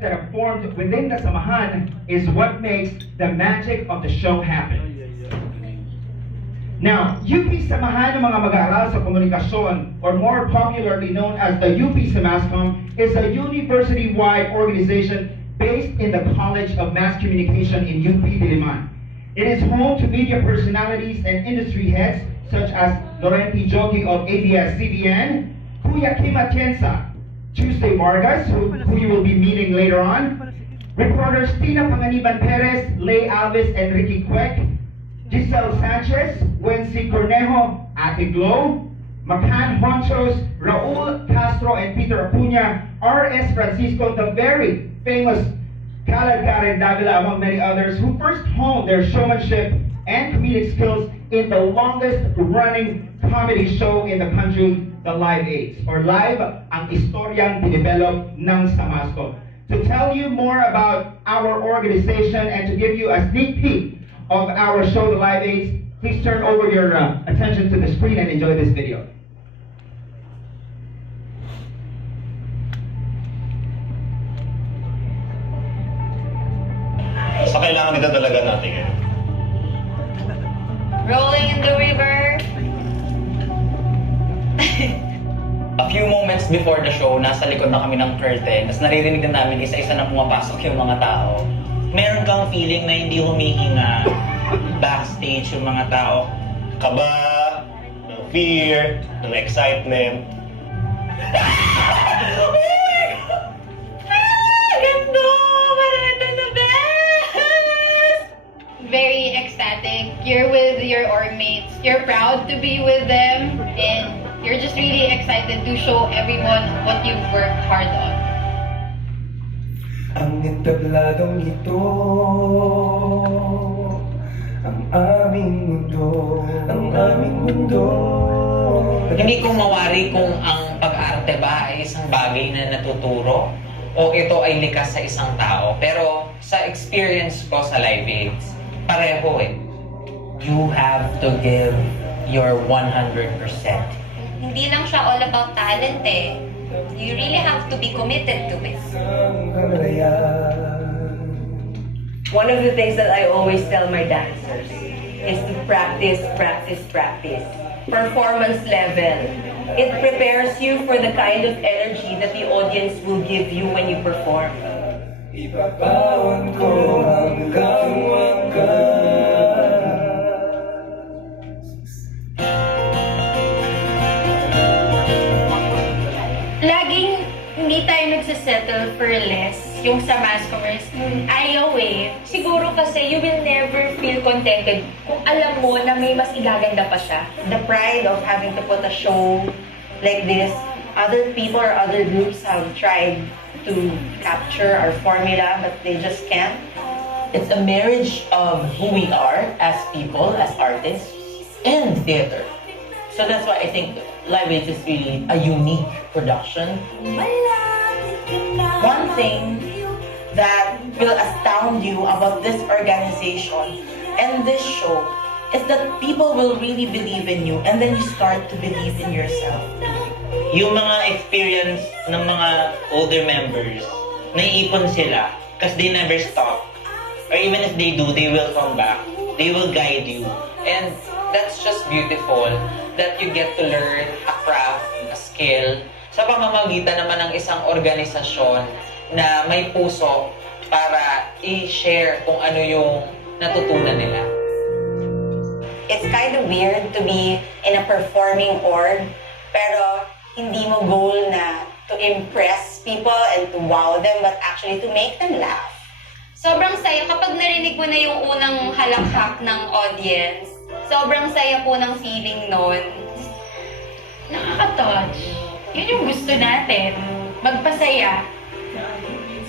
that are formed within the samahan is what makes the magic of the show happen. Now, UP Samahan ng mga mag-aaral sa komunikasyon, or more popularly known as the UP Samascom, is a university-wide organization based in the College of Mass Communication in UP Diliman. It is home to media personalities and industry heads such as Laurenti Jogi of ABS-CBN, Kuya Kim Atienza, Tuesday Vargas, who you will be meeting later on, reporters Tina Panganiban Perez, Lay Alves, and Ricky Quek, Giselle Sanchez, Wency Cornejo, Ate Glow, Macan Honchos, Raul Castro, and Peter Acuña, R.S. Francisco, the very famous Kalad Karen Davila, among many others, who first honed their showmanship and comedic skills in the longest-running comedy show in the country, the Live Aids, or Live, ang istoryang dinevelop ng Samasco. To tell you more about our organization and to give you a sneak peek of our show, the Live Aids, please turn over your attention to the screen and enjoy this video. So kailangan dito talaga natin yun. Rolling in the river. A few moments before the show, nasa likod na kami ng curtain, tapos naririnig na namin isa-isa na pumapasok yung mga tao. Meron kang feeling na hindi humihinga backstage yung mga tao. Kaba, ng fear, ng excitement. Ganda! Parang ito na best! Very ecstatic. You're with your orgmates. You're proud to be with them. And you're just really excited to show everyone what you've worked hard on. Ang entabladong ito, ang aming mundo, ang aming mundo. Hindi ko mawari kung ang pag-arte ba ay isang bagay na natuturo o ito ay likas sa isang tao. Pero sa experience ko sa Live Aids, pareho eh. You have to give your 100%. Hindi lang siya all about talent eh. You really have to be committed to it. One of the things that I always tell my dancers is to practice, practice, practice. Performance level. It prepares you for the kind of energy that the audience will give you when you perform. Ipapawan ko hanggang wakas. Laging hindi tayo nagsisettle for less. Yung sa mass commerce, ayaw eh. Siguro kasi you will never feel contented kung alam mo na may mas igaganda pa siya. The pride of having to put a show like this, other people or other groups have tried to capture our formula, but they just can't. It's a marriage of who we are as people, as artists, and theater. So that's why I think Live Aids is really a unique production. One thing that will astound you about this organization and this show is that people will really believe in you, and then you start to believe in yourself. Yung mga experience ng mga older members, naiipon sila because they never stop. Or even if they do, they will come back. They will guide you. And that's just beautiful that you get to learn a craft, a skill, sa pamamagitan naman ng isang organisasyon na may puso para i-share kung ano yung natutunan nila. It's kind of weird to be in a performing org, pero hindi mo goal na to impress people and to wow them, but actually to make them laugh. Sobrang saya kapag narinig mo na yung unang halakhak ng audience. Sobrang saya po ng feeling nun. Nakaka-touch. Yun yung gusto natin. Magpasaya.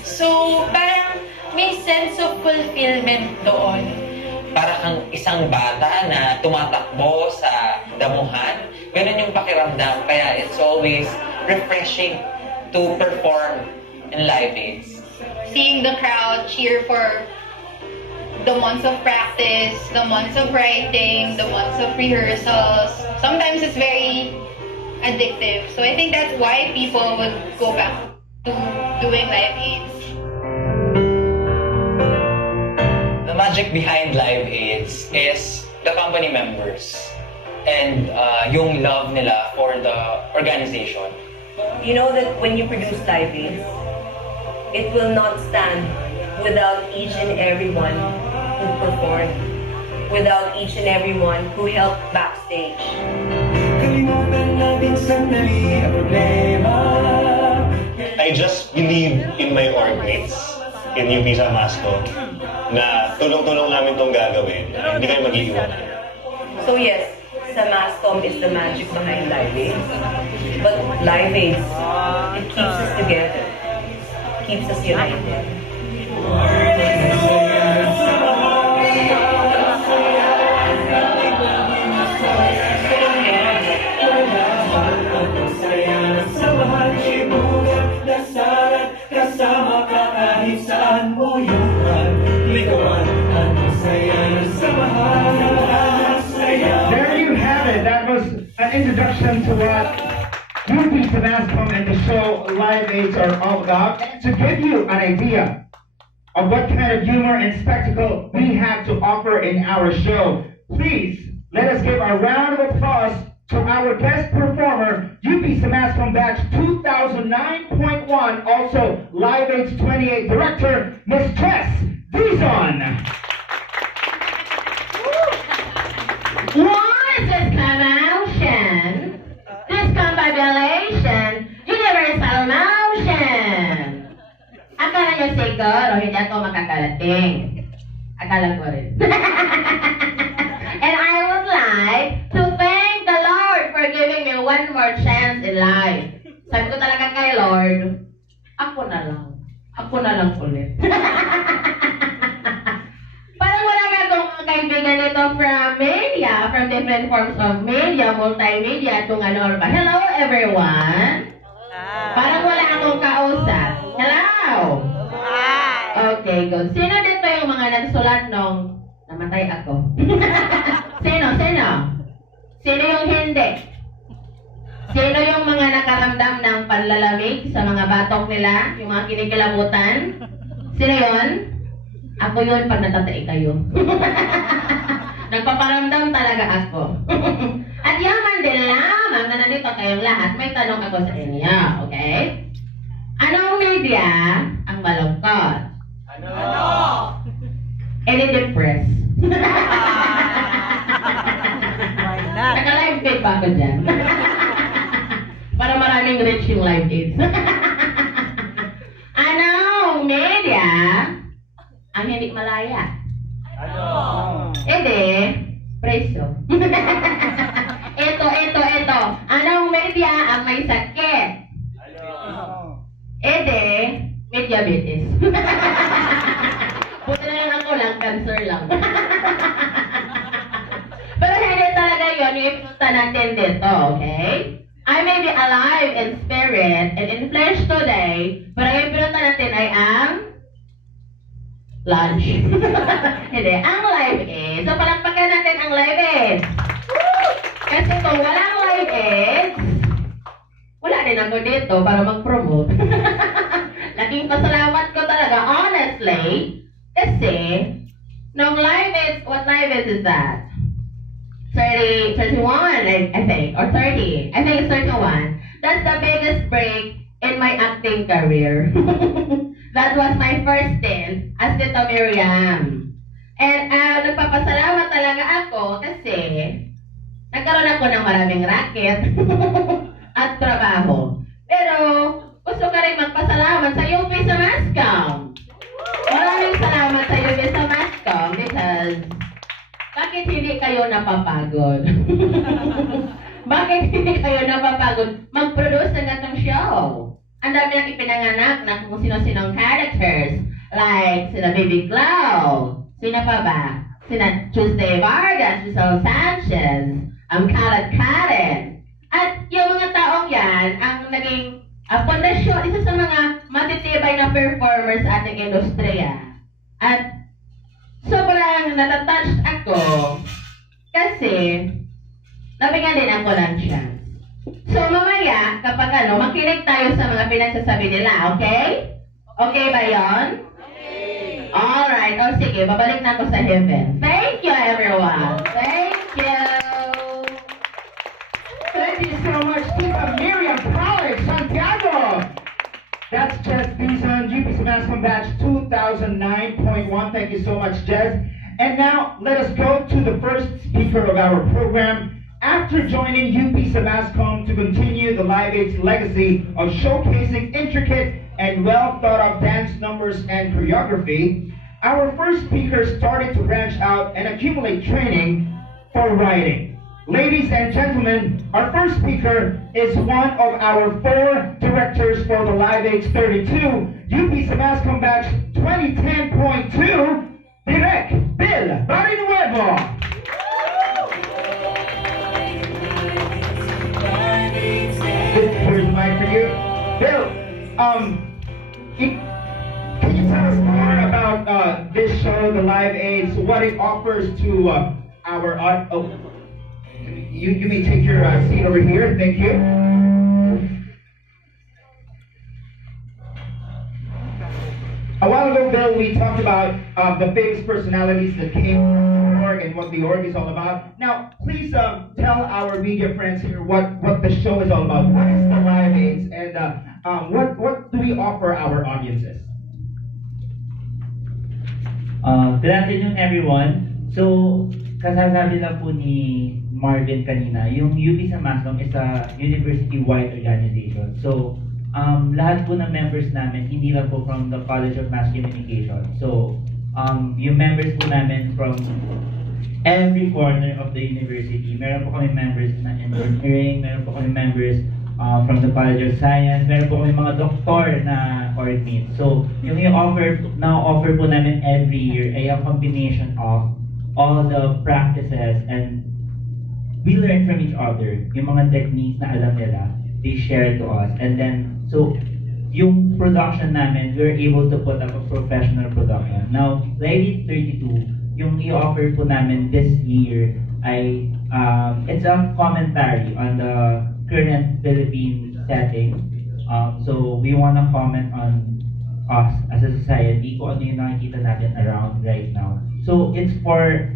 So, parang may sense of fulfillment doon. Para kang isang bata na tumatakbo sa damuhan. Ganun yung pakiramdam. Kaya it's always refreshing to perform in Live Aids. Seeing the crowd cheer for the months of practice, the months of writing, the months of rehearsals. Sometimes it's very addictive. So I think that's why people would go back to doing Live Aids. magic behind Live Aids is the company members and yung love nila for the organization. You know that when you produce Live Aids, it will not stand without each and everyone who performed, without each and everyone who helped backstage. Kalimutan natin sandali ang problema. I just believe in my org mates in UP Samasco na tulong-tulong namin itong gagawin. Hindi kayo mag-iiwan. So yes, Samascom is the magic behind Live Aids. But Live Aids, it keeps us together, keeps us united. Kasama ka kahit saan mo yuman. Ligawan at masaya ng samahan. There you have it. That was an introduction to what UP Samascom and the show Live Aids are all about, and to give you an idea of what kind of humor and spectacle we have to offer in our show. Please let us give a round of applause to our guest performer, UP Samascom Batch 2009.1, also Live Aids 28 Director, Ms. Tess Dizon. What is this commotion? This confabulation, universal motion. Akala niyo siguro hindi ako makakarating. Akala ko rin. And I would like to thank the Lord for giving me one more chance in life. Sabi ko talaga kay Lord, ako na lang. Ako na lang ulit. Parang marami akong mga kaibigan nito from media, from different forms of media, multimedia, kung ano ba. Hello everyone! Parang wala akong kausap. Hello! Okay, good. Sino dito yung mga nagsulat nung namatay ako? Sino? Sino yung hindi? Sino yung mga nakaramdam ng panlalamig sa mga batok nila? Yung mga kinikilabutan? Sino yun? Ako yun pag natatay kayo. Nagpaparamdam talaga ako. At yaman din lamang na nandito kayong lahat, may tanong ako sa inyo, okay? Anong media ang malungkot? Ano? Depressed. Naka-live feed pa ako dyan. Para maraming reach yung live feeds. Anong media ang hindi malaya? Ano? Preso. Ito. Anong media ang may sakit? Ano? May diabetes. Buti na lang ako lang, cancer lang. Pero hindi talaga yun yung ipunta natin dito, okay? I may be alive in spirit and in flesh today, pero ang ipunta natin ay ang lunch. Hindi, ang Live Aids. So, palakpakan natin ang Live Aids. Kasi kung walang Live Aids, wala din ako dito para mag-promote. Laking pasalamat ko talaga, honestly, kasi, nung Live Aids, what Live Aids is that? 31, I think, or 30. I think it's 31. That's the biggest break in my acting career. That was my first stint as Tito Miriam. And nagpapasalamat talaga ako kasi nagkaroon ako ng maraming racket at trabaho. Pero gusto ka rin magpasalamat sa UP Samascom. Maraming salamat sa UP Samascom because bakit hindi kayo napapagod? Bakit hindi kayo napapagod mag-produce ng gatong show? Ang dami nang ipinanganak na kung sino-sinong characters. Like, sina Baby Cloud. Sino pa ba? Sina Tuesday Vargas, Giselle Sanchez, Kalat Karen. At yung mga taong yan, ang naging pundasyon, isa sa mga matitibay na performers sa ating industriya. At sobrang natatouch ako kasi nabigyan din ako ng chance. So mamaya, kapag makinig tayo sa mga pinagsasabi nila, okay? Okay ba yon? Okay. Alright. sige, babalik na ako sa heaven. Thank you, everyone. Thank you. Thank you so much, Tita Miriam College, Santiago. That's Jess Dizon, UP Semascom Batch 2009.1. Thank you so much, Jess. And now, let us go to the first speaker of our program. After joining UP Semascom to continue the Live Eight's legacy of showcasing intricate and well-thought-out dance numbers and choreography, our first speaker started to branch out and accumulate training for writing. Ladies and gentlemen, our first speaker is one of our 4 directors for the Live Age 32, UP Semascom Batch 2010.2, Direct Bill Barinuevo. Here's the mic for you. Bill, can you tell us more about this show, the Live Aids, what it offers to our you may take your seat over here. Thank you. A while ago, Bill, we talked about the famous personalities that came from the org and what the org is all about. Now, please tell our media friends here what the show is all about. What is the Live Aids, and what do we offer our audiences? Good afternoon, everyone. So, kasasabi lang po ni Marvin kanina, yung UP Semascom is a university-wide organization. So, lahat po ng members namin, hindi lang po from the College of Mass Communication. So, yung members po namin from every corner of the university. Meron po kami members na engineering, meron po kami members from the College of Science, meron po kami mga doktor na coordinate. So, yung offer po namin every year ay a combination of all the practices, and we learn from each other. Yung mga techniques na alam nila, they share to us. And then, so, yung production namin, we're able to put up a professional production. Now, Live 32, yung i-offer po namin this year ay, it's a commentary on the current Philippine setting. So, we want to comment on us as a society, kung ano yung nakikita natin around right now. So, it's for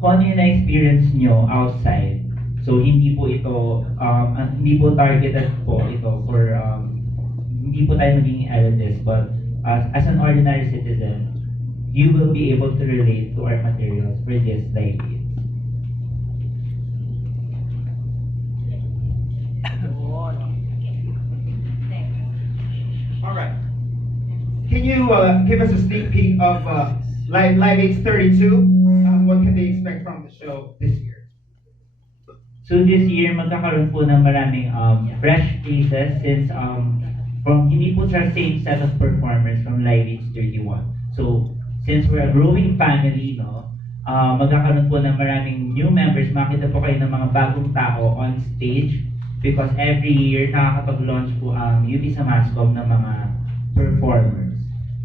kung ano yung na-experience nyo outside. So, hindi po ito, hindi po targeted po ito for, hindi po tayo maging elitist, but as an ordinary citizen, you will be able to relate to our materials for this Live Aids. All right. Can you give us a sneak peek of Live Aids 32? What can they expect from the show this year? So this year, magkakaroon po ng maraming fresh faces since from hindi po sa same set of performers from Live Aids 31. So since we're a growing family, no, magkakaroon po ng maraming new members. Makita po kayo ng mga bagong tao on stage because every year nakakapag-launch po ang UP Semascom ng mga performers.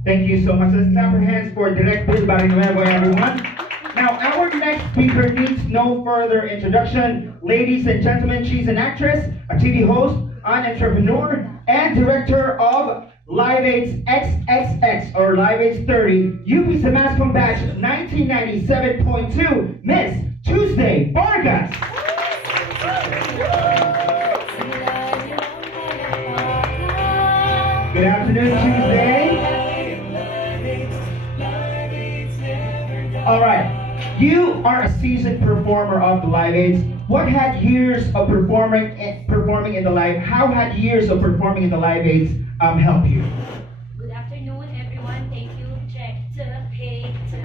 Thank you so much. Let's clap our hands for Direct Bill Barinuevo, everyone. Now, our next speaker needs no further introduction. Ladies and gentlemen, she's an actress, a TV host, an entrepreneur, and director of Live Aids XXX, or Live Aids 30, UP Semascom Batch 1997.2, Miss Tuesday Vargas. Good afternoon, Tuesday. All right. You are a seasoned performer of the Live Aids. What had years of performing in the live? How had years of performing in the Live Aids help you? Good afternoon, everyone. Thank you. Check to pay to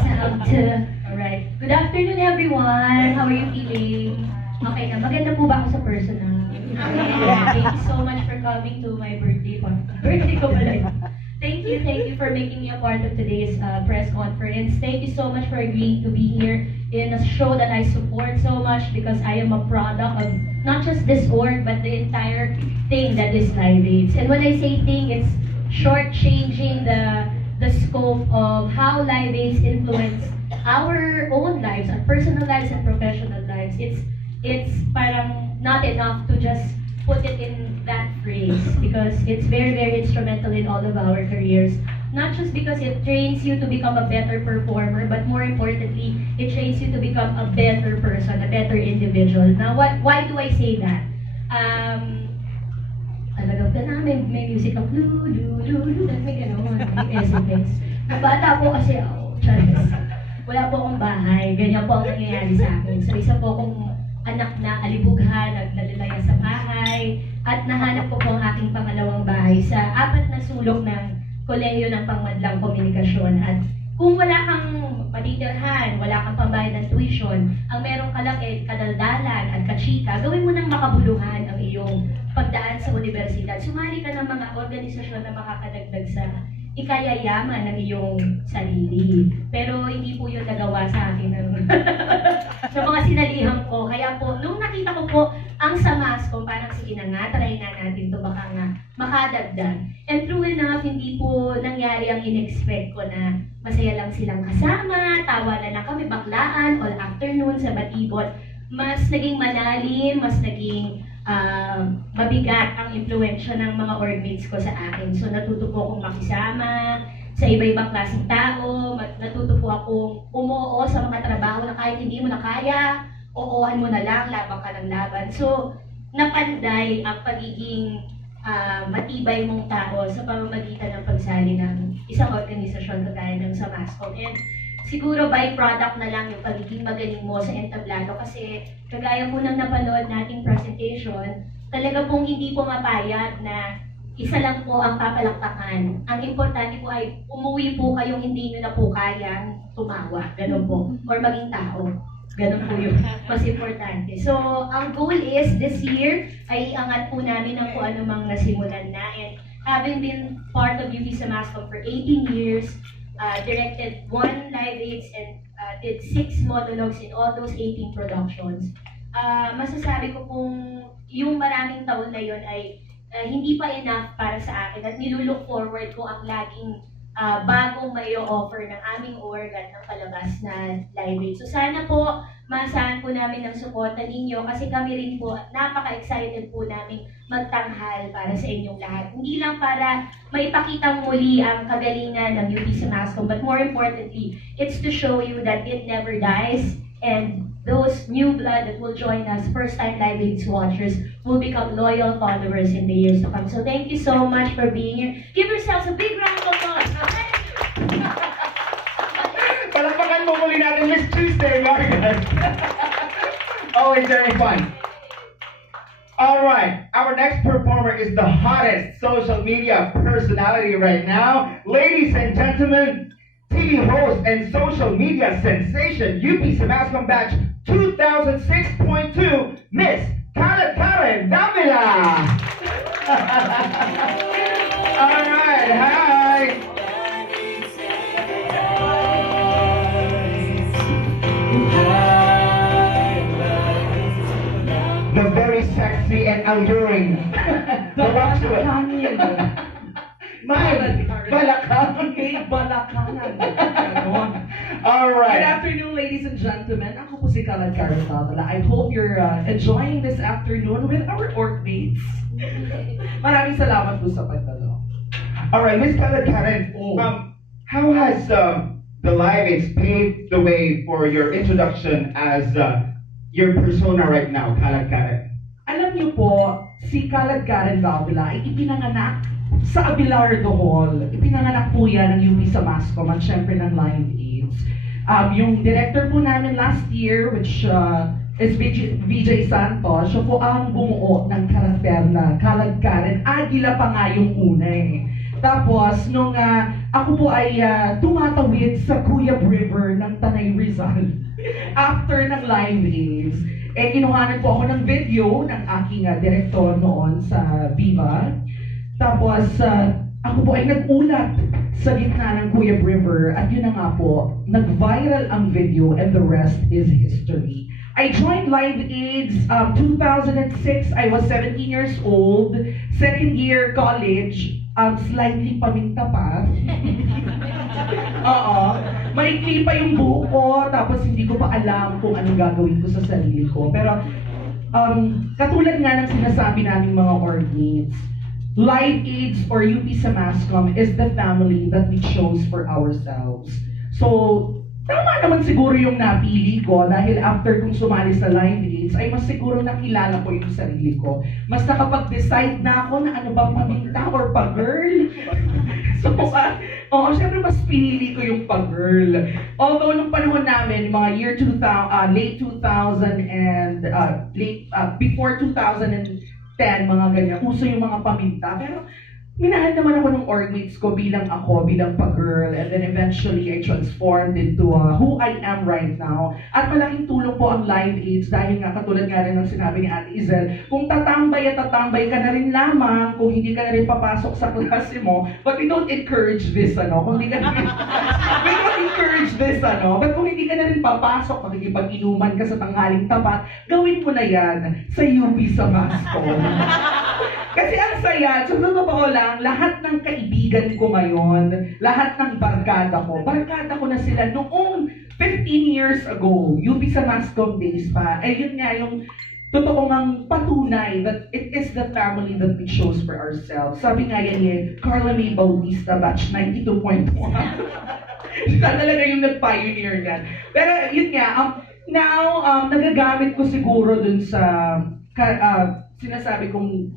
sound to. All right. Good afternoon, everyone. How are you feeling? Okay na. Maganda po ba ako sa personal? Yeah. Thank you so much for coming to my birthday party. Birthday ko pala yun. Thank you for making me a part of today's press conference. Thank you so much for agreeing to be here in a show that I support so much because I am a product of not just this org but the entire thing that is Live Aids. And when I say thing, it's short-changing the scope of how Live Aids influence our own lives, our personal lives and professional lives. It's parang not enough to just put it in that phrase because it's very, very instrumental in all of our careers. Not just because it trains you to become a better performer, but more importantly, it trains you to become a better person, a better individual. Now, why do I say that? Talagang may music ang may gano'n, may SFX. Bata po kasi ako, Charles. Wala po akong bahay, ganyan po ang nangyayari sa akin. So, isa po akong anak na alibughan, naglalaya sa bahay, at nahanap ko po ang aking pangalawang bahay sa 4 na sulok ng kolehiyo ng pangmadlang komunikasyon. At kung wala kang patitirhan, wala kang pambayad ng tuition, ang meron ka lang kadaldalan at kachika, gawin mo ng makabuluhan ang iyong pagdaan sa universidad. Sumali ka ng mga organisasyon na makakadagdag sa ikayayaman ng iyong sarili. Pero hindi po yun nagawa sa akin ng sa mga sinalihan ko. Kaya po, nung nakita ko po ang samas ko, parang sige na nga, try na natin to, baka nga makadagdag. And true enough, hindi po nangyari ang in-expect ko na masaya lang silang kasama, tawa na lang kami, baklaan, all afternoon sa Batibot. Mas naging malalim, mas naging mabigat ang impluwensya ng mga orgmates ko sa akin. So natuto po akong makisama sa iba-ibang klaseng tao, natuto po akong umuo sa mga trabaho na kahit hindi mo na kaya, oohan mo na lang, laban ka ng laban. So napanday ang pagiging matibay mong tao sa pamamagitan ng pagsali ng isang organisasyon kagaya ng sa Mascom. And siguro byproduct na lang yung pagiging magaling mo sa entablado kasi kagaya po ng napanood nating presentation, talaga pong hindi po mapayag na isa lang po ang papalakpakan. Ang importante po ay umuwi po kayong hindi nyo na po kayang tumawa. Ganun po. Or maging tao. Ganun po yung mas importante. So, ang goal is this year ay iangat po namin ang kung anumang nasimulan na. And having been part of UP sa Mascom for 18 years, directed 1 live aids and did 6 monologues in all those 18 productions. Masasabi ko kung yung maraming taon na yun ay hindi pa enough para sa akin at nilulook forward ko ang laging bagong may offer ng aming organ ng palabas na live aid. So sana po maasahan po namin ng suporta ninyo kasi kami rin po napaka-excited po namin magtanghal para sa inyong lahat. Hindi lang para maipakita muli ang kagalingan ng UP sa Mascom, but more importantly, it's to show you that it never dies and those new blood that will join us, first-time live aids watchers, will become loyal followers in the years to come. So thank you so much for being here. Give yourselves a big round of applause. Palakpakan mo muli natin Miss Tuesday, Margaret. Always very fun. All right, our next performer is the hottest social media personality right now. Ladies and gentlemen, TV host and social media sensation, UP sa Mascom Batch 2006.2, Miss Karen Davila. All right, hi. The very sexy and alluring. The Balakanin. Balakang. Okay, balakanan. All Good right. afternoon, ladies and gentlemen. Ako po si Karen Davila. I hope you're enjoying this afternoon with our orgmates. Maraming salamat po sa pagtanong. All right, Miss Karen, how has the Live Aids paved the way for your introduction as your persona right now, Karen? Alam niyo po, si Karen Davila ay ipinanganak sa Abelardo Hall. Ipinanganak po yan ng UP sa Mascom at syempre ng Live Aids. Yung director po namin last year, which is VJ Santos, siya po ang bumuo ng karakter na Karen. Agila pa nga yung una eh. Tapos, nung ako po ay tumatawid sa Cuyab River ng Tanay Rizal, after ng Live Aids, kinuhanan po ako ng video ng aking direktor noon sa Viva. Tapos, ako po ay nag-ulat sa gitna ng Cuyab River at yun na nga po, nag-viral ang video and the rest is history. I joined Live Aids 2006. I was 17 years old, second year college, slightly paminta pa. Oo. Maikli pa yung buhok ko, tapos hindi ko pa alam kung anong gagawin ko sa sarili ko. Pero, katulad nga ng sinasabi naming mga orgmates, Live Aids or UP sa Mascom is the family that we chose for ourselves. So, tama naman siguro yung napili ko dahil after kong sumali sa Live Aids ay mas siguro nakilala ko yung sarili ko. Mas nakapag-decide na ako na ano ba paminta or pa-girl. So, syempre mas pinili ko yung pag-girl. Although, nung panahon namin, mga year 2000, late 2000 and before 2010, mga ganyan, uso yung mga paminta. Pero, minahal naman ako ng orgmates ko bilang pag-girl. And then eventually, I transformed into who I am right now. At malaking tulong po ang Live Aids dahil nga, katulad nga rin ng sinabi ni Ate Izel, kung tatambay at tatambay ka na rin lamang, kung hindi ka na rin papasok sa klase mo, but we don't encourage this, kung hindi ka na rin, we don't encourage this, but kung hindi ka na rin papasok, makikipag-inuman ka sa tanghaling tapat, gawin mo na yan sa UP sa Mascom. Kasi ang saya, sa totoo lang, lahat ng kaibigan ko ngayon, lahat ng barkada ko na sila noong 15 years ago, UP sa Mascom days pa, ay yun nga yung totoo ngang patunay that it is the family that we chose for ourselves. Sabi nga yan ni Carla May Bautista, batch 92.1. Siya talaga yung nag-pioneer yan. Pero yun nga, now, nagagamit ko siguro dun sa sinasabi kong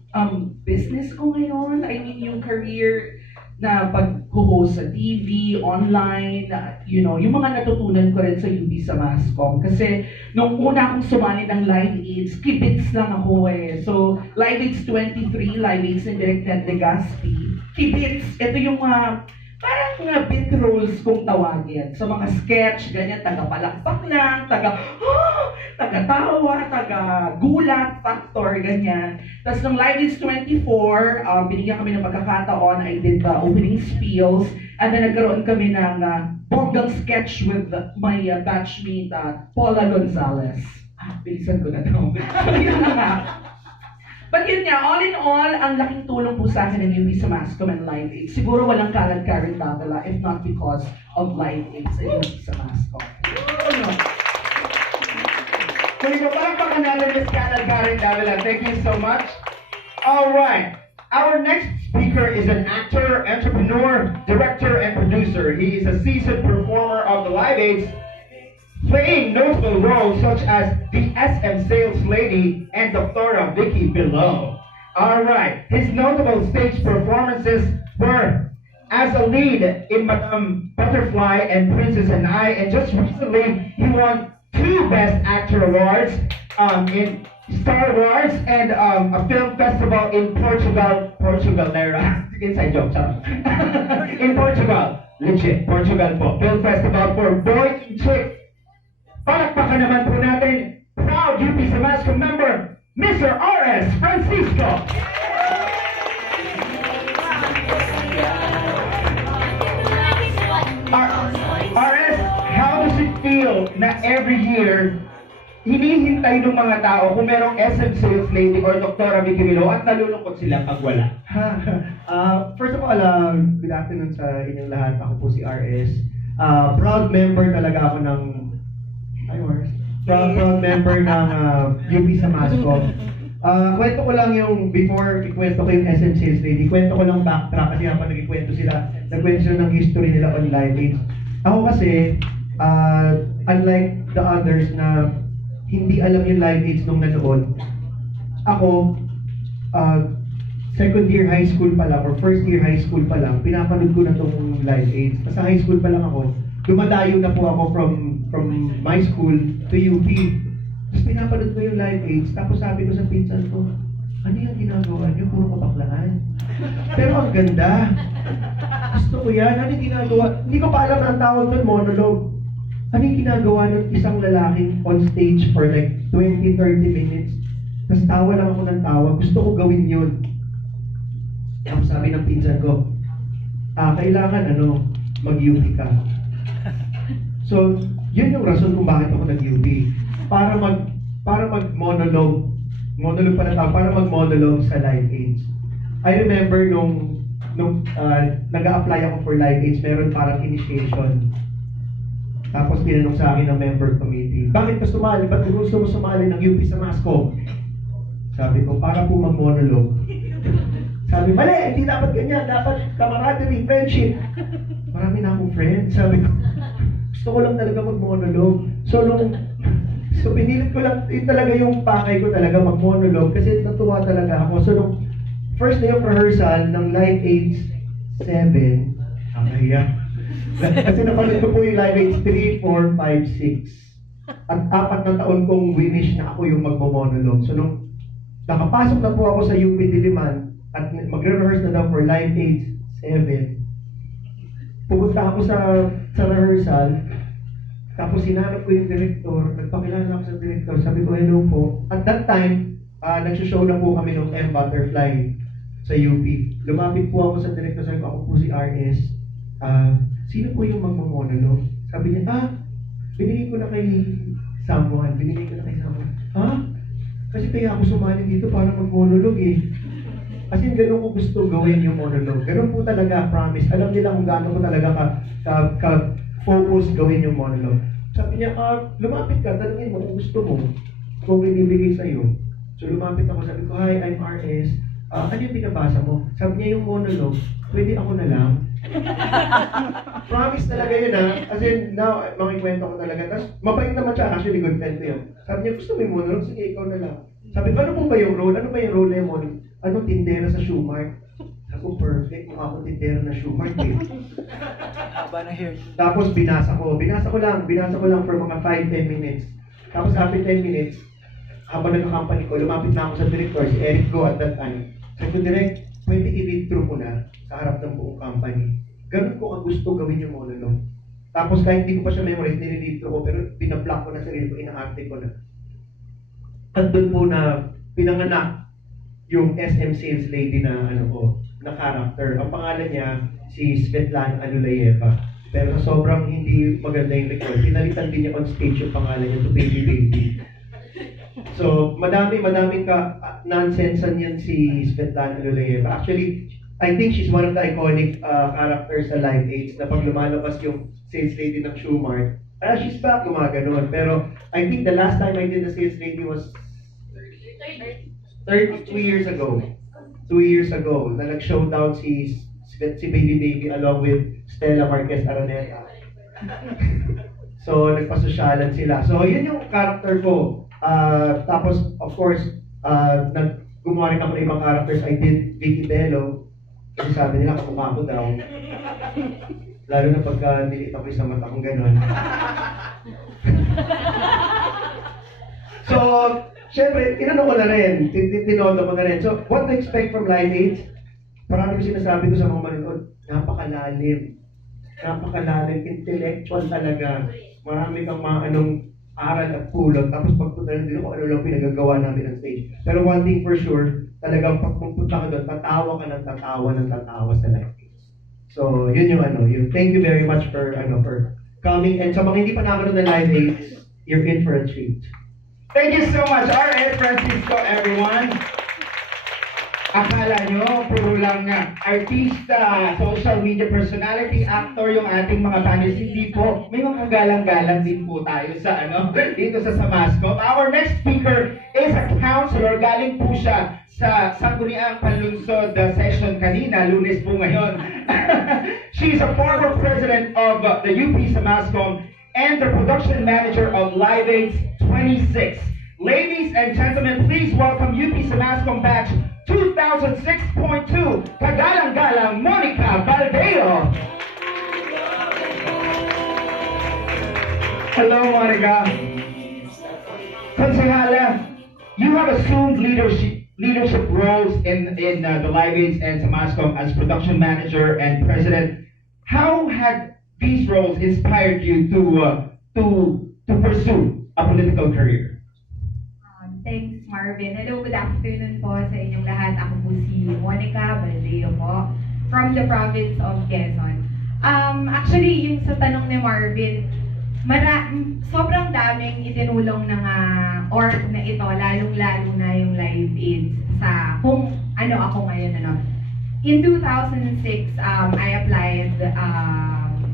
business ko ngayon. I mean, yung career na pag-host sa TV, online, yung mga natutunan ko rin sa UP sa Mascom. Kasi nung una akong sumali ng Live Aids, kibits lang ako eh. So, Live Aids 23, Live Aids ni Direk Ted Legaspi. Kibits, ito yung parang bit roles kung tawagin. Sa mga sketch, ganyan, taga-palakpak lang, taga-tawa, taga-gulat, factor, ganyan. Tapos nung Live Aids 24, binigyan kami ng pagkakataon, I did the opening spiels, and then nagkaroon kami ng bonggang sketch with my batchmate, Paula Gonzalez. Bilisan ko na ito. Yun na nga. But yun nga, all in all, ang laking tulong po sa akin ng UP sa Mascom and Live Aids. Siguro walang Kalat Karen Davila if not because of Live Aids and UP sa Mascom. So, palakpakan natin Ms. Kalat Karen Davila. Thank you so much. All right. Our next speaker is an actor, entrepreneur, director, and producer. He is a seasoned performer of the Live Aids, playing notable roles such as the SM Sales Lady and Dr. Vicky Below. Alright, his notable stage performances were as a lead in Madame Butterfly and Princess and I, and just recently he won 2 Best Actor Awards in Star Wars and a film festival in Portugal, inside joke, in Portugal, legit, Portugal po, film festival for Boy and Chick. Palakpakan naman po natin, proud UP sa Mascom member, Mr. R.S. Francisco. R.S., how does it feel na every year, hinihintay ng mga tao kung merong SM Sales Lady or Dr. Vicky Below at nalulungkot sila pag wala? First of all, good afternoon sa inyong lahat. Ako po si R.S. Proud member talaga ako ng proud member ng UP sa Mascom. Kwento ko lang yung, before ikwento ko yung SM Sales Lady, kwento ko lang backtrack kasi habang nagkikwento sila ng history nila on Live Aids. Ako kasi, unlike the others na hindi alam yung Live Aids nung nanood, ako, second year high school pa lang or first year high school pa lang, pinapanood ko na tong Live Aids. Sa high school pa lang ako, dumadayo na po ako from my school to UP. Tapos pinapanood ko yung Live Aids, tapos sabi ko sa pinsan ko, ano yung ginagawa niyo? Puro kabaklaan. Pero ang ganda. Gusto ko yan. Ano yung ginagawa? Hindi ko pa alam ang tawag doon, monologue. Ano yung ginagawa ng isang lalaking on stage for like 20-30 minutes? Tapos tawa lang ako ng tawa. Gusto ko gawin yun. Tapos sabi ng pinsan ko, kailangan mag-UP ka. So, yun yung rason kung bakit ako nag-UP. Para mag-monologue. Monologue pala tawag, para mag-monologue sa Live Aids. I remember nung nag-a-apply ako for Live Aids, meron parang initiation. Tapos tinanong sa akin ng member committee, bakit ka sumali? Ba't gusto mo sumali ng UP sa Mascom? Sabi ko, para po mag-monologue. Sabi, mali, hindi dapat ganyan, dapat camaraderie, friendship. Marami na akong friends. Sabi ko, gusto ko lang talaga mag-monologue. So pinilit ko lang, yun talaga yung pakay ko talaga mag-monologue kasi natuwa talaga ako. So nung first day of rehearsal ng Live Aids 7, ang nahiya. Kasi napanood ko po yung Live Aids 3, 4, 5, 6. At 4 na taon kong winish na ako yung magmo-monologue. So nung nakapasok na po ako sa UP Diliman at magre-rehearse na daw for Live Aids 7, pumunta ako sa rehearsal, tapos sinanap ko yung director, nagpakilala ako sa director, sabi ko, hello po. At that time, nagsushow na po kami ng M Butterfly sa UP. Lumapit po ako sa director, sabi ko, ako po si RS. Sino po yung magmamonologue? Sabi niya, binigay ko na kay someone. Kasi kaya ako sumali dito para mag-monologue eh. Kasi ganun ko gusto gawin yung monologue. Ganun po talaga, promise. Alam nila kung gaano ko talaga ka-focus gawin yung monologue. Sabi niya, lumapit ka, tanungin mo kung gusto mo, kung ibibigay sa'yo. So lumapit ako, sabi ko, hi, I'm RS. Ano yung pinabasa mo? Sabi niya yung monologue, pwede ako na lang. Promise talaga yun Kasi now, makikwento ko talaga. Tapos mabait naman siya, actually good friend ko yun. Sabi niya, gusto mo yung monologue? Sige, ikaw na lang. Sabi ko, ano po ba yung role? Ano ba yung role na yung anong tindera sa Shoemart? Ako, perfect. Mukha akong tindera na Shoemart eh. Haba na hair. Tapos binasa ko lang for mga 5-10 minutes. Tapos after 10 minutes, habang nagka-company ko, lumapit na ako sa director, si Eric Go at that time. Sabi ko, direct, pwede i-read through ko na sa harap ng buong company. Ganun ko ang gusto gawin yung monologue. Tapos kahit hindi ko pa siya memorize, nire-read through ko, pero pinablock ko na sarili ko, ina-arte ko na. At doon po na pinanganak yung SM sales lady na na character. Ang pangalan niya si Svetlana Alulayeva. Pero sobrang hindi maganda yung record. Pinalitan din niya on stage yung pangalan niya to Baby Baby. So, madaming nonsense yan si Svetlana Alulayeva. Actually, I think she's one of the iconic characters sa Live Aids na pag lumalabas yung sales lady ng Shoemart, she's back, gumaganon. Pero I think the last time I did the sales lady was 2 years ago. 2 years ago, na nag-showdown si Baby Baby along with Stella Marquez Araneta. So, nagpasosyalan sila. So, yun yung character ko. Tapos, of course, gumawa rin ako ng ibang characters. I did Vicky Bello. Kasi sabi nila, kamukha ko daw. Lalo na pagka nilit ako sa mata kong gano'n. So, syempre, tinanong ko na rin. Tinodo ko na rin. So, what to expect from Live Aids? Parang ko sinasabi ko sa mga manonood, napakalalim. Napakalalim, intellectual talaga. Marami kang mga aral at pulot. Tapos pagpunta na din kung ano lang pinagagawa namin ng stage. Pero one thing for sure, talagang pagpunta ka doon, tatawa ka ng tatawa sa Live Aids. So, yun yung thank you very much for coming. And sa mga hindi pa nakanood ng Live Aids, you're in for a treat. Thank you so much, R.S. Francisco, everyone. Akala nyo, puro lang artista, social media personality, actor yung ating mga panelists. Hindi po, may mga galang-galang din po tayo sa dito sa Samasco. Our next speaker is a counselor. Galing po siya sa Sangguniang Panlunsod session kanina, Lunes po ngayon. She's a former president of the UP Samasco and the production manager of Live Aids 26. Ladies and gentlemen, please welcome UP Samasco batch 2006.2, Kagalang-Galang Monica Baldeo. Hello, Monica. Konsehala, you have assumed leadership roles in the Live Aids and Samasco as production manager and president. How had these roles inspired you to pursue a political career? Thanks, Marvin. Hello, good afternoon po sa inyong lahat. Ako po si Monica Baldeo po from the province of Quezon. Actually, yung sa tanong ni Marvin, sobrang daming itinulong ng org na ito, lalong-lalo na yung Live Aids sa kung ano ako ngayon. In 2006, I applied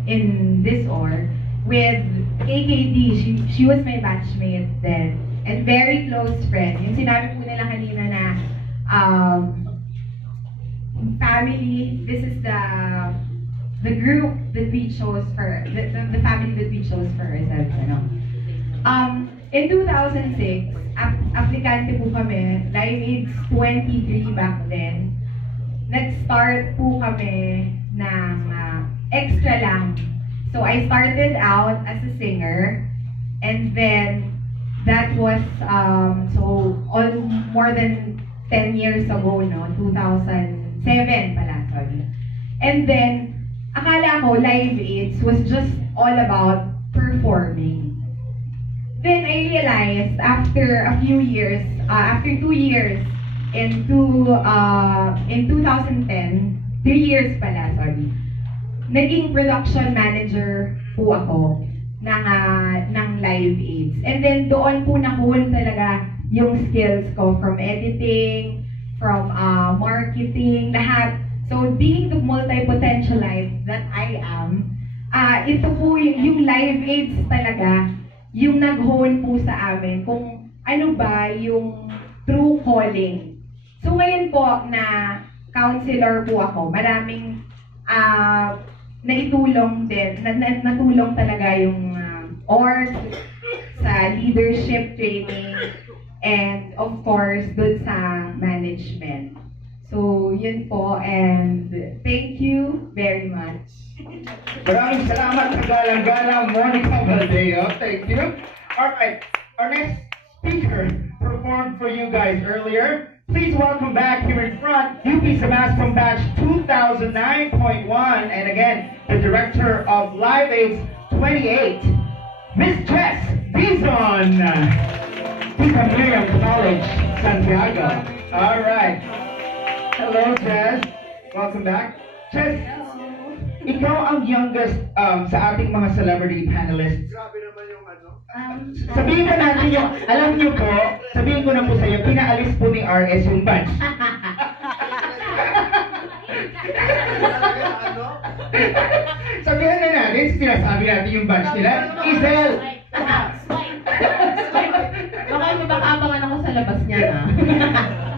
in this org with KKD. She was my batchmate then. And very close friend. Yung sinabi po nila kanina na family. This is the group that we chose for the family that we chose for ourselves. Ano? In 2006, aplikante po kami, Live Aids 23 back then. Nag-start po kami ng extra lang. So I started out as a singer, and then that was more than 10 years ago, no? 2007 pala, sorry. And then, akala ko Live Aids was just all about performing. Then I realized after a few years, after 2 years, in 2010, 3 years pala, sorry, naging production manager po ako ng Live Aids. And then doon po nakuha talaga yung skills ko from editing, from marketing, lahat. So being the multi-potentialite that I am, ito po yung Live Aids talaga, yung nag-hone po sa amin kung ano ba yung true calling. So ngayon po na counselor po ako, maraming naitulong din, natulong talaga yung org sa leadership training and of course dun sa management. So yun po, and thank you very much. Maraming salamat, kagalang-galang Monica Valdeo. Thank you. Alright, our next speaker performed for you guys earlier. Please welcome back here in front, UP Samascom Batch 2009.1, and again, the Director of Live Aids 28, Miss Jess Dizon. Tita Miriam College, Santiago. Alright. Hello, Jess. Welcome back. Jess, ikaw ang youngest sa ating mga celebrity panelists. Grabe naman yung ano. Sabihin na natin yung, alam niyo po, sabihin ko na po sa iyo, pinaalis po ni RS yung batch. Sabihin na natin, sinasabi natin yung batch nila. Isel! Baka mabakabangan ako sa labas niya na.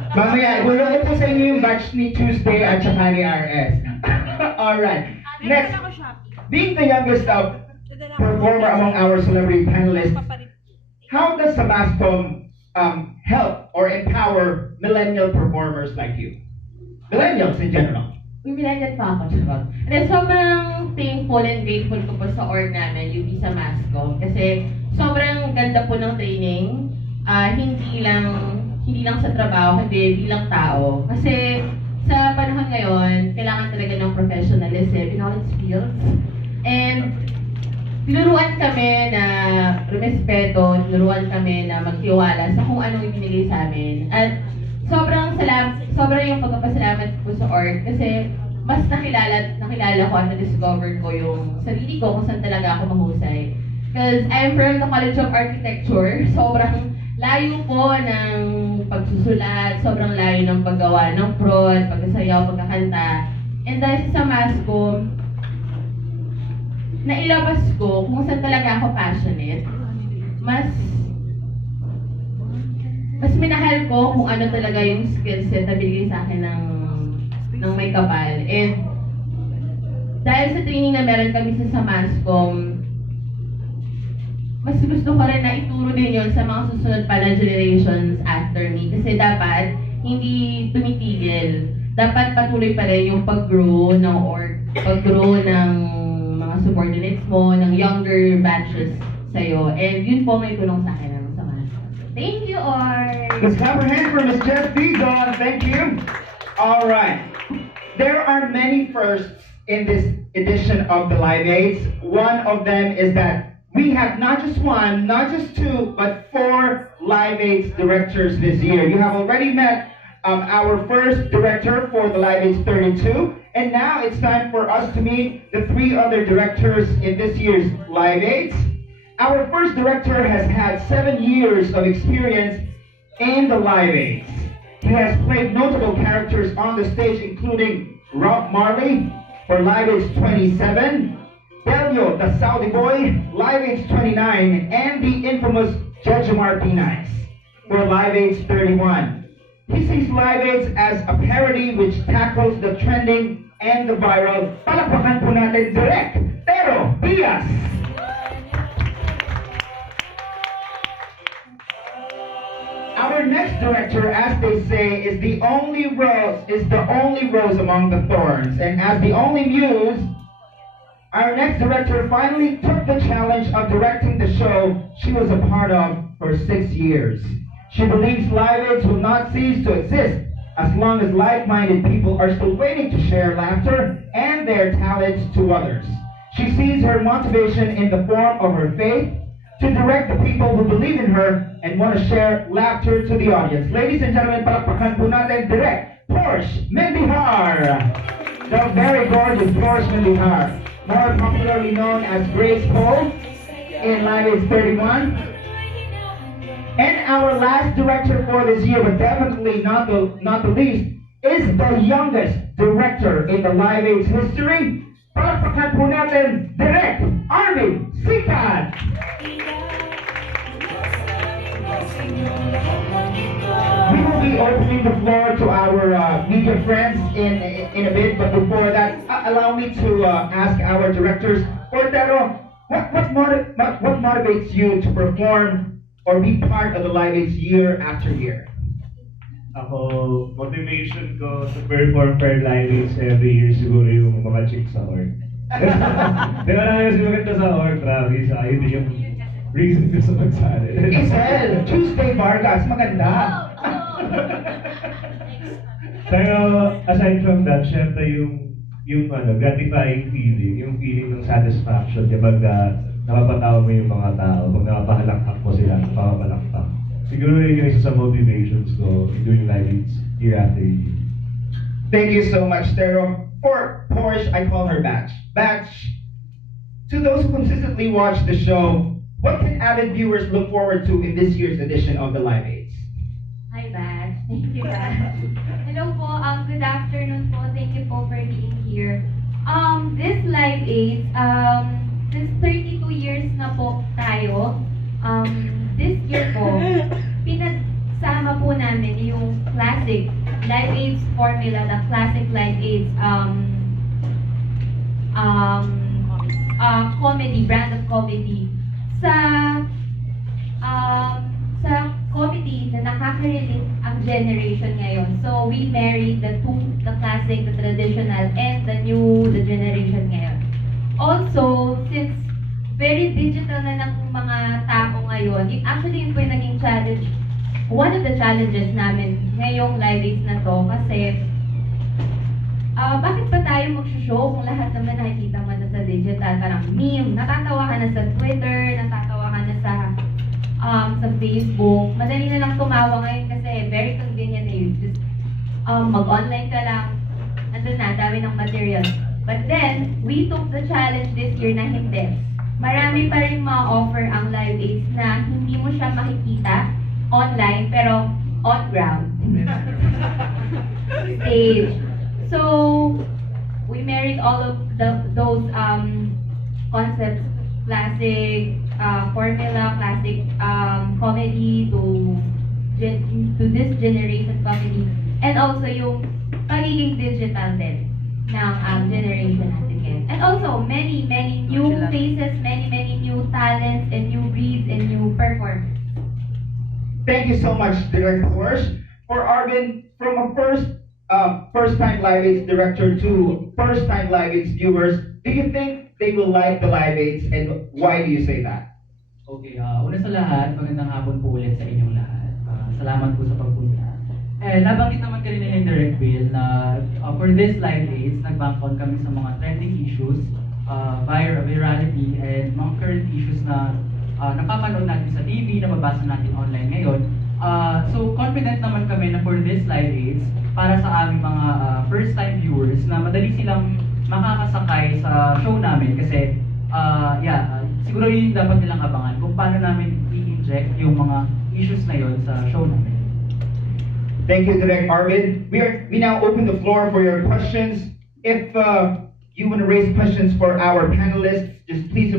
Mamaya, gulo ko po sa inyo yung batch ni Tuesday at saka ni RS. Alright. Next, being the youngest performer among our celebrity panelists, how does Samascom help or empower millennial performers like you? Millennials in general. Millennial pa ako, charot. And sobrang thankful and grateful ko po sa org namin, UP Samascom. Kasi sobrang ganda po ng training. Hindi lang sa trabaho, kundi bilang tao. Kasi sa panahon ngayon, kailangan talaga ng professionalism in all its fields. And tinuruan kami na rumespeto, tinuruan kami na magtiwala sa kung anong ibinigay sa amin. At sobrang yung pagpapasalamat ko sa org kasi mas nakilala ko at na-discover ko yung sarili ko kung saan talaga ako mahusay. Because I'm from the College of Architecture, sobrang layo po ng pagsusulat, sobrang layo ng paggawa ng prod, pagkasayaw, pagkakanta. And dahil sa Samascom, nailabas ko kung saan talaga ako passionate. Mas minahal ko kung ano talaga yung skill set na binigay sa akin ng may kapal. And dahil sa training na meron kami sa Samascom, mas gusto ko rin na ituro din yon sa mga susunod pa na generations after me. Kasi dapat hindi tumitigil. Dapat patuloy pa rin yung pag-grow ng mga subordinates mo, ng younger batches sa'yo. And yun po may tulong sa akin ng Samascom. Thank you, Org! Let's clap our hands for Ms. Jess Dizon. Thank you. All right. There are many firsts in this edition of the Live Aids. One of them is that we have not just one, not just two, but 4 Live Aids directors this year. You have already met our first director for the Live Aids 32, and now it's time for us to meet the 3 other directors in this year's Live Aids. Our first director has had 7 years of experience in the Live Aids. He has played notable characters on the stage, including Rob Marley for Live Aids 27, Delio, the Saudi Boy, Live Aids 29, and the infamous Judge Martinez for Live Aids 31. He sees Live Aids as a parody which tackles the trending and the viral. Palakpakan po natin Direk Pero Diaz. Our next director, as they say, is the only rose among the thorns. And as the only muse, our next director finally took the challenge of directing the show she was a part of for 6 years. She believes Live Aids will not cease to exist as long as like-minded people are still waiting to share laughter and their talents to others. She sees her motivation in the form of her faith to direct the people who believe in her and want to share laughter to the audience. Ladies and gentlemen, palakpakan po natin direct Porsche Mendihar. The very gorgeous Porsche Mendihar, more popularly known as Grace Cole in Live Aids 31. And our last director for this year, but definitely not the least, is the youngest director in the Live Aids history. Palakpakan po natin direct Arvin Sikat. We will be opening the floor to our media friends in a bit, but before that, allow me to ask our directors, Portero, what motivates you to perform or be part of the Live Aids year after year? Ako, motivation ko to perform for Live Aids every year siguro yung mga chicks sa org. Di ba lang yung maganda sa org, Travis? Ayun din yung reason ko sa magsali. Isel, Tuesday Vargas, maganda. Pero aside from that, syempre yung gratifying feeling, yung feeling ng satisfaction kapag napapatawa mo yung mga tao, pag napahalakpak mo sila, napapalakpak. Siguro yun yung isa sa motivations ko in doing Live Aids year after year. Thank you so much, Tero. For Porsche, I call her Batch. Batch, to those who consistently watch the show, what can avid viewers look forward to in this year's edition of the Live Aids? Hi, Baz. Thank you, Baz. Hello po. Good afternoon po. Thank you po for being here. This Live Aids, since 32 years na po tayo, this year po, pinagsama po namin yung classic Live Aids formula, the classic Live Aids comedy, brand of comedy sa comedy na nakaka-relate ang generation ngayon. So we married the two, the classic, the traditional, and the generation ngayon. Also, since very digital na ng mga tao ngayon, actually yun po yung naging challenge, one of the challenges namin ngayong Live Aids na to, kasi bakit pa tayo mag-show kung lahat naman nakikita mo na sa digital, parang meme, natatawa ka na sa Twitter, natatawa ka na sa Facebook. Madali na lang tumawa ngayon kasi very convenient na yun. Just mag-online ka lang, nandun na, dami ng material. But then, we took the challenge this year na hindi. Marami pa rin ma-offer ang Live Aids na hindi mo siya makikita online, pero on ground. Stage. So, we married all of those concepts, classic formula, classic comedy to this generation comedy, and also yung pagiging digital din ng generation natin ngayon. And also, many new faces, many new talents, and new breeds, and new performers. Thank you so much, Director Porsche. For Arvin, from a first-time Live Aids director to first-time Live Aids viewers, do you think they will like the Live Aids, and why do you say that? Okay, una sa lahat, magandang hapon po ulit sa inyong lahat. Salamat po sa pagpunta. Nabanggit naman kanina ni Direct Bill na for this Live Aids, nag-bank on kami sa mga trending issues, virality, and mga current issues na napapanood natin sa TV, nababasa natin online ngayon. So confident naman kami na for this Live Aids, para sa aming mga first-time viewers, na madali silang makakasakay sa show namin kasi siguro yun dapat nilang abangan kung paano namin i-inject yung mga issues na yun sa show namin. Thank you, Direct Arvin. We now open the floor for your questions. If you want to raise questions for our panelists, just please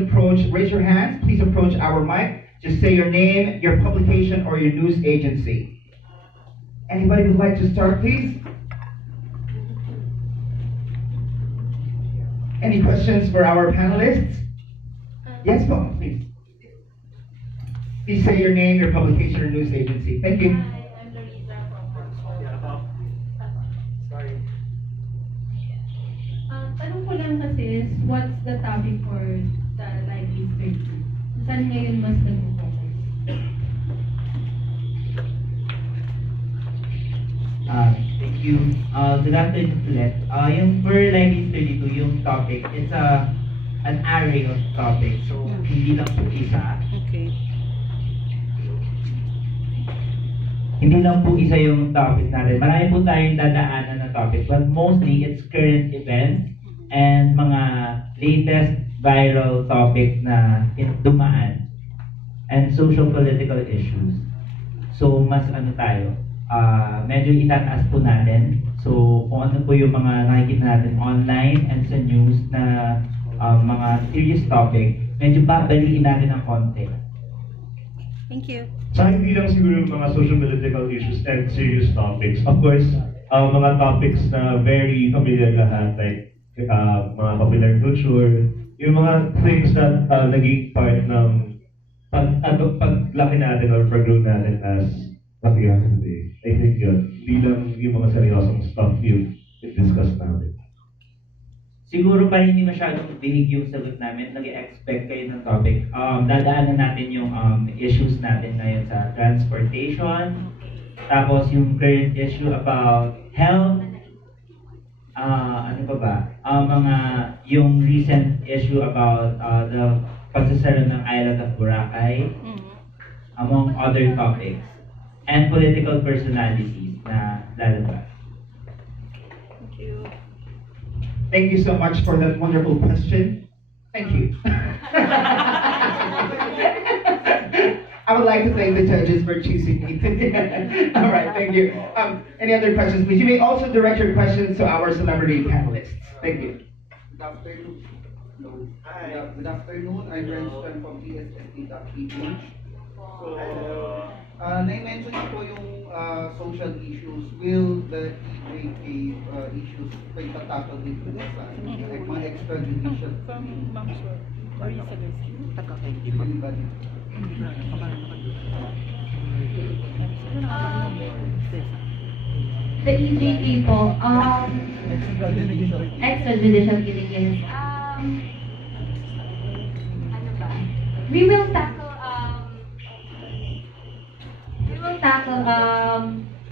raise your hands, please approach our mic. Just say your name, your publication, or your news agency. Anybody who'd like to start, please? Any questions for our panelists? Yes, Paul, please. Please say your name, your publication, or news agency. Thank you. Tanong ko lang kasi is, what's the topic for the live research? Saan ngayon mas nag-focus? Thank you. Good afternoon ulit. Yung for Live is 32, yung topic, it's an array of topics. So, hindi lang po isa. Okay. Hindi lang po isa yung topic natin. Marami po tayong dadaanan ng topics, but mostly it's current events and mga latest viral topics na dumaan and social political issues. So, mas ano tayo, medyo itataas po natin. So, kung ano po yung mga nakikita natin online and sa news na mga serious topic, medyo babaliin natin ng konti. Thank you. Sa hindi lang siguro yung mga social political issues and serious topics. Of course, mga topics na very familiar lahat, like mga popular culture, yung mga things that naging part ng paglaki natin or pag-grow natin as what we are today. I think yun, hindi lang yung mga seryosong stuff yung discuss natin. Siguro pa hindi masyadong big yung sagot namin, nag-expect kayo ng topic. Dadaanan natin yung issues natin ngayon sa transportation, tapos yung current issue about health, ano pa ba? Yung recent issue about the pagsasara ng island of Boracay, among other topics, and political personalities na lalabas. Thank you. Thank you so much for that wonderful question. Thank you. I would like to thank the judges for choosing me. All right, thank you. Any other questions, please? You may also direct your questions to our celebrity panelists. Thank you. Good afternoon. Hello. Hi. Good afternoon. I'm Renston from PSST.PH. So, na-mention niyo po yung social issues. Will the EJK issues po itatakal dito sa like mga extrajudicial? From Mamsur. Marisa Garcia. Taga-Kayo. Anybody? The EJK po, extrajudicial killing is, ano ba? We will tackle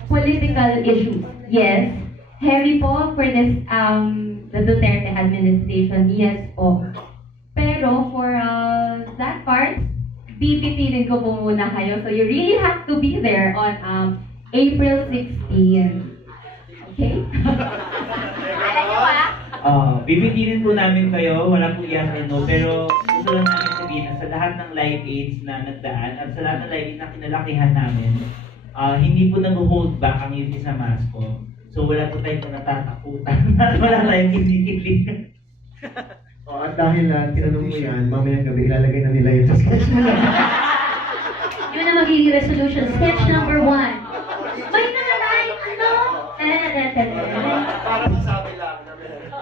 political issues. Yes. Heavy po for this, the Duterte administration. Yes po. Pero for that part, pipitirin ko po muna kayo. So you really have to be there on April 16. Okay? Alam nyo Bibitirin po namin kayo, wala po yes or no, pero gusto lang namin sabihin na sa lahat ng live aids na nagdaan at sa lahat ng live aids na kinalakihan namin, hindi po nag-hold back ang UP sa Masco. So wala po tayong natatakutan at wala tayong kinikilig. At dahil tinanong mo yan, mamayang gabi ilalagay na nila yun sa sketch nila. Yun na magiging resolution. Sketch number 1. May nangalay, ano? Para masabi lang.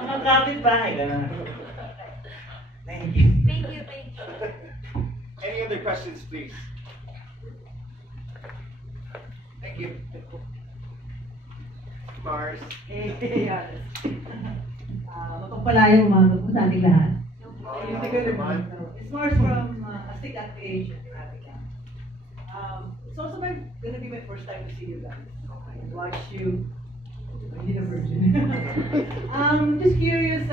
Magkapit bahay ka na. Thank you. Any other questions, please? Thank you. Mars. Mapagpalayang umaga po sa ating lahat. It's Mars from Astig at PH in Attica. It's also going to be my first time to see you guys. I watch you. Hindi na virgin. Just curious,